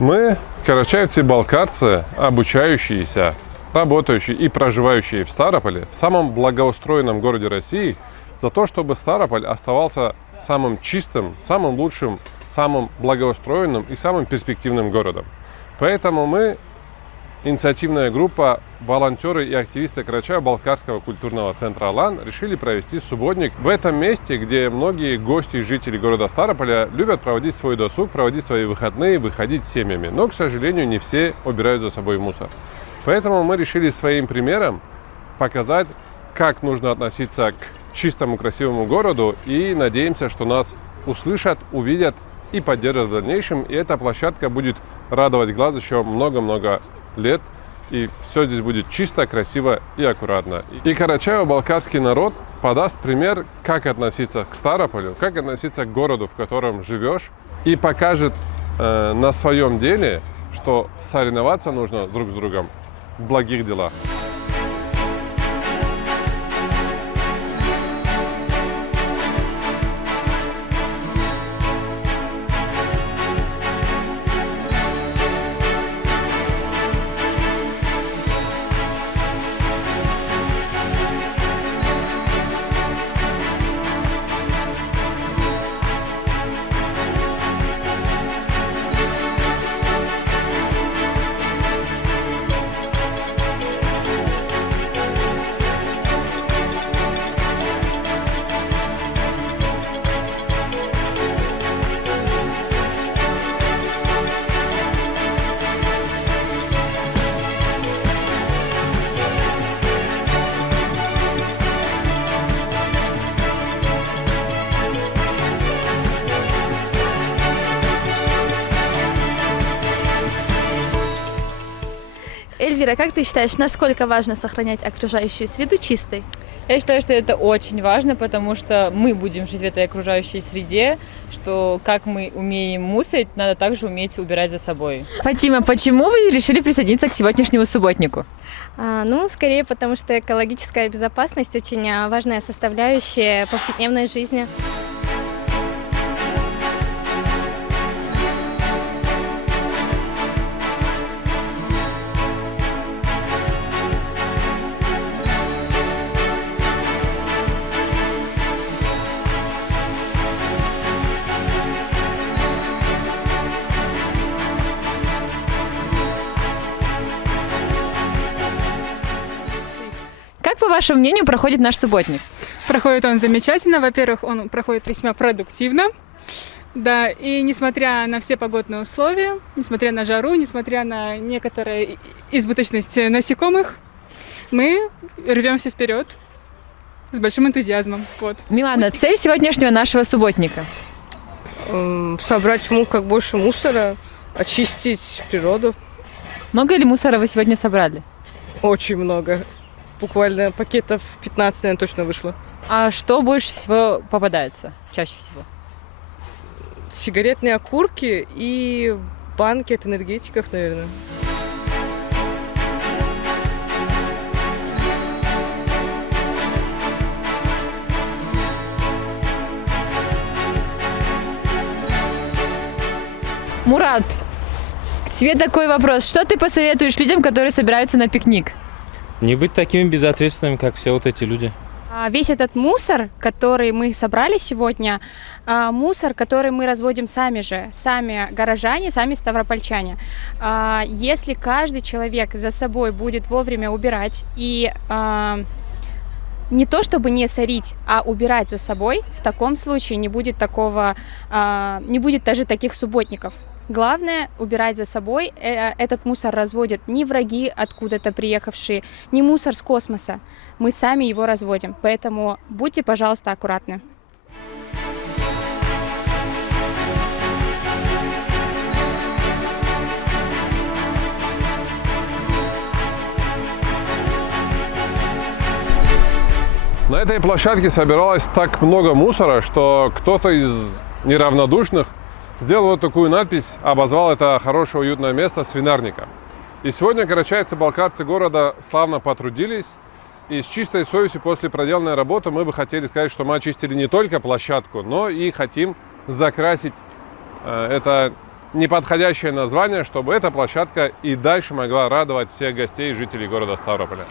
Мы, карачаевцы-балкарцы, обучающиеся, работающие и проживающие в Ставрополе, в самом благоустроенном городе России, за то, чтобы Ставрополь оставался самым чистым, самым лучшим, самым благоустроенным и самым перспективным городом. Поэтому мы, инициативная группа, волонтеры и активисты Карачаево-Балкарского культурного центра «Алан», решили провести субботник в этом месте, где многие гости и жители города Ставрополя любят проводить свой досуг, проводить свои выходные, выходить с семьями. Но, к сожалению, не все убирают за собой мусор. Поэтому мы решили своим примером показать, как нужно относиться к чистому, красивому городу, и надеемся, что нас услышат, увидят и поддержат в дальнейшем. И эта площадка будет радовать глаз еще много-много лет. И все здесь будет чисто, красиво и аккуратно. И карачаево-балкарский народ подаст пример, как относиться к Ставрополю, как относиться к городу, в котором живешь, и покажет на своем деле, что соревноваться нужно друг с другом в благих делах. Эльвира, как ты считаешь, насколько важно сохранять окружающую среду чистой? Я считаю, что это очень важно, потому что мы будем жить в этой окружающей среде, что как мы умеем мусорить, надо также уметь убирать за собой. Фатима, почему вы решили присоединиться к сегодняшнему субботнику? Скорее потому, что экологическая безопасность очень важная составляющая повседневной жизни. Как, по вашему мнению, проходит наш субботник? Проходит он замечательно. Во-первых, он проходит весьма продуктивно. Да, и несмотря на все погодные условия, несмотря на жару, несмотря на некоторую избыточность насекомых, мы рвемся вперед с большим энтузиазмом. Вот. Милана, цель сегодняшнего нашего субботника? Собрать как больше мусора, очистить природу. Много ли мусора вы сегодня собрали? Очень много. Буквально пакетов 15, наверное, точно вышло. А что больше всего попадается, чаще всего? Сигаретные окурки и банки от энергетиков, наверное. Мурат, к тебе такой вопрос. Что ты посоветуешь людям, которые собираются на пикник? Не быть такими безответственными, как все вот эти люди. Весь этот мусор, который мы собрали сегодня, мусор, который мы разводим сами же, сами горожане, сами ставропольчане. Если каждый человек за собой будет вовремя убирать и не то чтобы не сорить, а убирать за собой, в таком случае не будет даже таких субботников. Главное – убирать за собой. Этот мусор разводят не враги, откуда-то приехавшие, не мусор с космоса. Мы сами его разводим. Поэтому будьте, пожалуйста, аккуратны. На этой площадке собиралось так много мусора, что кто-то из неравнодушных сделал вот такую надпись, обозвал это хорошее уютное место свинарником. И сегодня карачаевцы-балкарцы города славно потрудились, и с чистой совестью после проделанной работы мы бы хотели сказать, что мы очистили не только площадку, но и хотим закрасить это неподходящее название, чтобы эта площадка и дальше могла радовать всех гостей и жителей города Ставрополя.